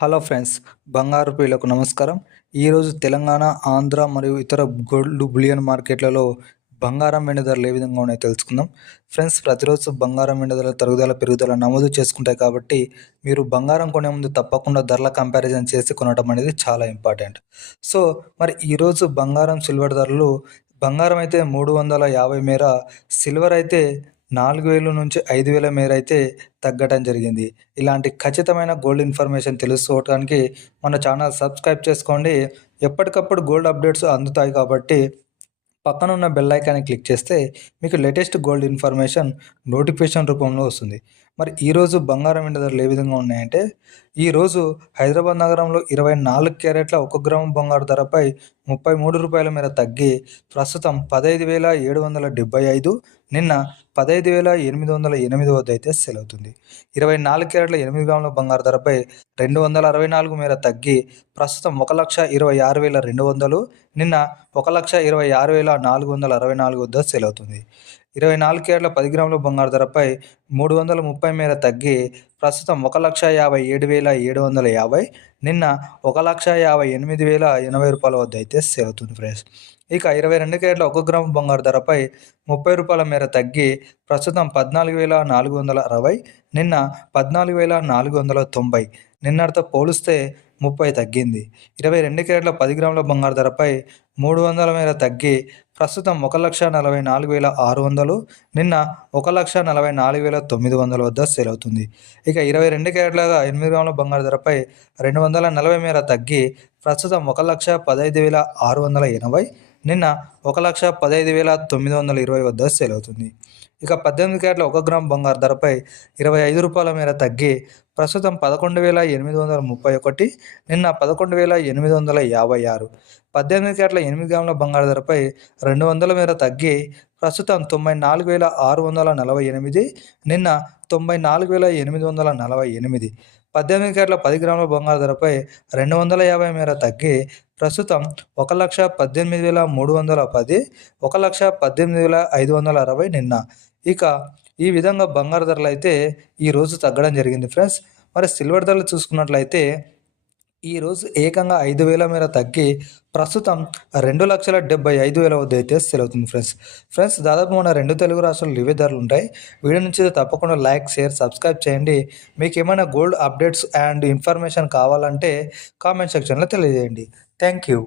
Hello friends, బంగారు ప్రియులకు నమస్కారం. ఈరోజు తెలంగాణ, ఆంధ్ర మరియు ఇతర గోల్డ్ బులియన్ మార్కెట్లలో బంగారం వెండి ధరలు ఏ విధంగా ఉన్నాయో తెలుసుకుందాం. ఫ్రెండ్స్, ప్రతిరోజు బంగారం వెండి ధరల తరుగుదల పెరుగుదల నమోదు చేసుకుంటాయి కాబట్టి మీరు బంగారం కొనే ముందు తప్పకుండా ధరల కంపారిజన్ చేసి కొనడం అనేది చాలా ఇంపార్టెంట్. సో మరి ఈరోజు బంగారం సిల్వర్ ధరలు, బంగారం అయితే 350 మేర, సిల్వర్ అయితే 4000 నుంచి 5000 మేర అయితే తగ్గటం జరిగింది. ఇలాంటి ఖచ్చితమైన గోల్డ్ ఇన్ఫర్మేషన్ తెలుసుకోవడానికి మన ఛానల్ సబ్స్క్రైబ్ చేసుకోండి. ఎప్పటికప్పుడు గోల్డ్ అప్డేట్స్ అందుతాయి కాబట్టి పక్కనున్న బెల్ ఐకాన్ని క్లిక్ చేస్తే మీకు లేటెస్ట్ గోల్డ్ ఇన్ఫర్మేషన్ నోటిఫికేషన్ రూపంలో వస్తుంది. మరి ఈరోజు బంగారం వెండి ధరలు ఏ విధంగా ఉన్నాయంటే, ఈరోజు హైదరాబాద్ నగరంలో 24 క్యారెట్ల 1 గ్రాము బంగారు ధరపై రూ. 33 మేర తగ్గి ప్రస్తుతం 15,775, నిన్న 15,808 వద్ద అయితే సేల్ అవుతుంది. 24 క్యారెట్ల 8 గ్రాముల బంగారు ధరపై 264 మేర తగ్గి ప్రస్తుతం 1,26,200, నిన్న 1,26,464 వద్ద సేల్ అవుతుంది. 24 క్యారెట్ల 10 గ్రాముల బంగారు ధరపై 330 మేర తగ్గి ప్రస్తుతం 1,57,750, నిన్న 1,58,080 వద్ద అయితే సేల్ అవుతుంది ఫ్రెండ్స్. ఇక 22 క్యారెట్ల 1 గ్రాము బంగారు ధరపై రూ. 30 మేర తగ్గి ప్రస్తుతం 14,460, నిన్న 14,490, నిన్నటితో పోలిస్తే 30 తగ్గింది. 22 క్యారెట్ల 10 గ్రాముల బంగారు ధరపై 300 మేర తగ్గి ప్రస్తుతం 1,44,600, నిన్న 1,44,900 వద్ద సేల్ అవుతుంది. ఇక 22 క్యారెట్ల 8 గ్రాముల బంగారు ధరపై 240 మేర తగ్గి ప్రస్తుతం 1,15,680, నిన్న 1,15,920 వద్ద సేల్ అవుతుంది. ఇక 18 క్యారెట్ల 1 గ్రాము బంగారు ధరపై రూ. 25 మేర తగ్గి ప్రస్తుతం 11,831, నిన్న 11,856. 18 క్యారెట్ల 8 గ్రాముల బంగారు ధరపై 200 మేర తగ్గి ప్రస్తుతం 94,648, నిన్న 94,848. 18 క్యారెట్ల 10 గ్రాముల బంగారు ధరపై 250 మేర తగ్గి ప్రస్తుతం 1,18,310, 1,18,560 నిన్న. ఇక ఈ విధంగా బంగారు ధరలు అయితే ఈరోజు తగ్గడం జరిగింది ఫ్రెండ్స్. మరి సిల్వర్ ధరలు చూసుకున్నట్లయితే ఈరోజు ఏకంగా 5,000 మేర తగ్గి ప్రస్తుతం 2,75,000 వద్ద అయితే సేల్ అవుతుంది ఫ్రెండ్స్, దాదాపు మన 2 తెలుగు రాష్ట్రాలు ఇవే ధరలు ఉంటాయి. వీడియో నుంచి తప్పకుండా లైక్, షేర్, సబ్స్క్రైబ్ చేయండి. మీకు ఏమైనా గోల్డ్ అప్డేట్స్ అండ్ ఇన్ఫర్మేషన్ కావాలంటే కామెంట్ సెక్షన్లో తెలియజేయండి. Thank you.